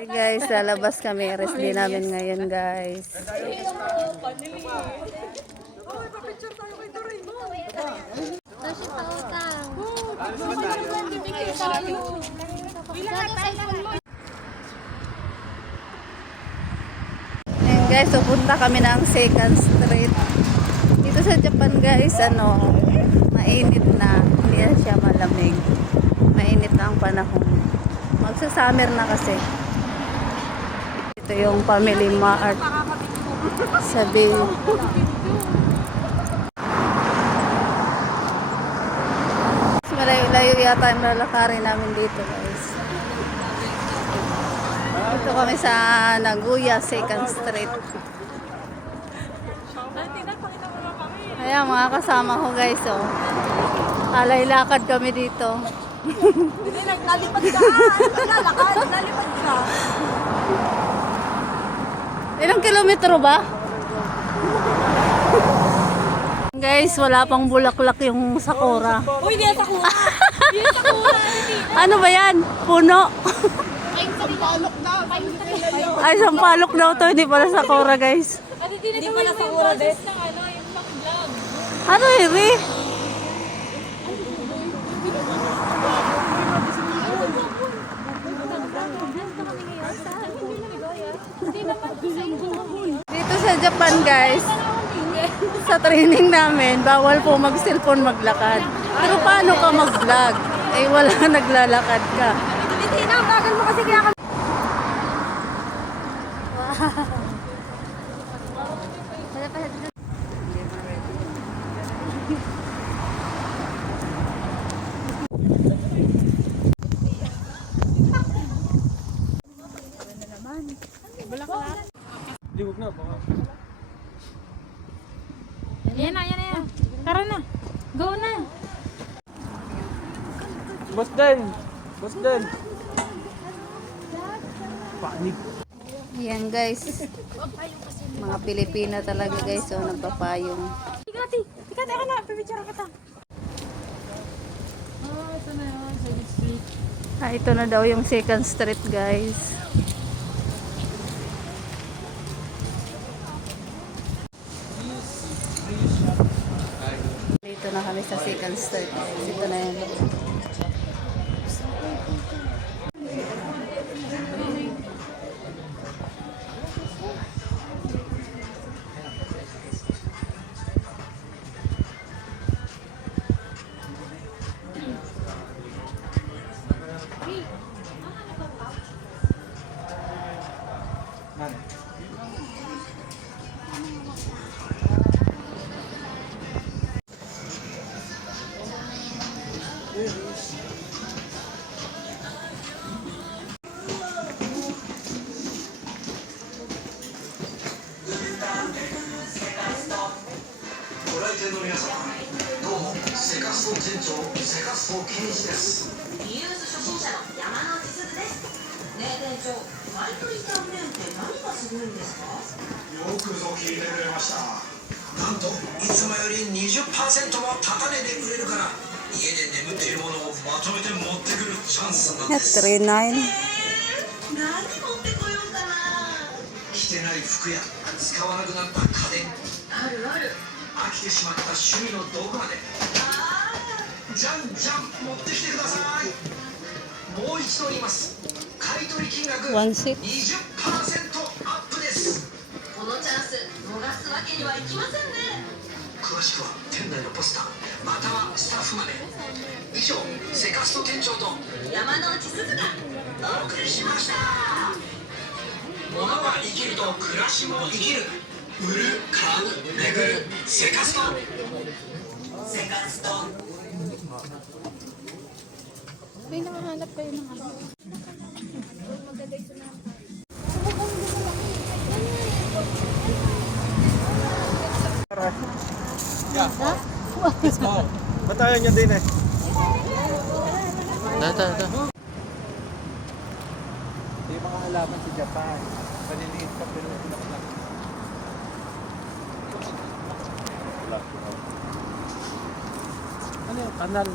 Hey guys, lalabas kami. Rest day namin ngayon guys. Ayan guys, pupunta kami ng 2nd Street. Dito sa Japan guys, mainit na. Hindi na siya malamig. Mainit na ang panahon. Magsa-summer na kasi. Ito yung Family Mart. Sabi. Malayo-layo yata yung lalakarin namin dito guys. Dito kami sa Nagoya 2nd Street. Ayan mga kasama ko guys, oh. Alay lakad kami dito. Hindi, nalipad ka. Lalakad, nalipad ka. Ilang kilometro ba? Guys, wala pang bulaklak yung sakura. Uy, di yan sakura. Di yan sakura. Ano ba yan? Puno? Ay, sampalok daw. Ay, sampalok daw to. Hindi pala sakura guys. Hindi pala sakura din. Ano Iri? Dito sa Japan guys, sa training namin, bawal po mag-cellphone maglakad. Pero paano ka mag-vlog? Eh wala naglalakad ka. Hindi na, bagal mo kasi kaya kami. Yan na, yan na, yan. Tara na. Go na. Boss Den! Boss Den! Panik. Yan guys. Mga Pilipina talaga guys, so nagpapayong. Tikati, tikati ako na. Pipicture kita. Oh, ito na yun. Sa street. Ito na daw yung 2nd Street guys. Dito na kami sa 2nd Street. Dito na yan. At 39. 着てない服や使わなくなった家電あるある飽きてしまった趣味の道具までじゃんじゃん持ってきてくださいもう一度言います買取金額 16. 20% アップですこのチャンス逃すわけにはいきませんね詳しくは店内のポスターまたはスタッフまで以上セカスト店長と山之内すずがお送りしました物が生きると暮らしも生きる売る買う巡るセカストセカスト May nakahanap kayo ng ano. Yeah. Small. Batayan niya din eh. Ito. Ito yung mga halaman sa Japan. Maliliit pa pero bulaklak. Ano yung kanal?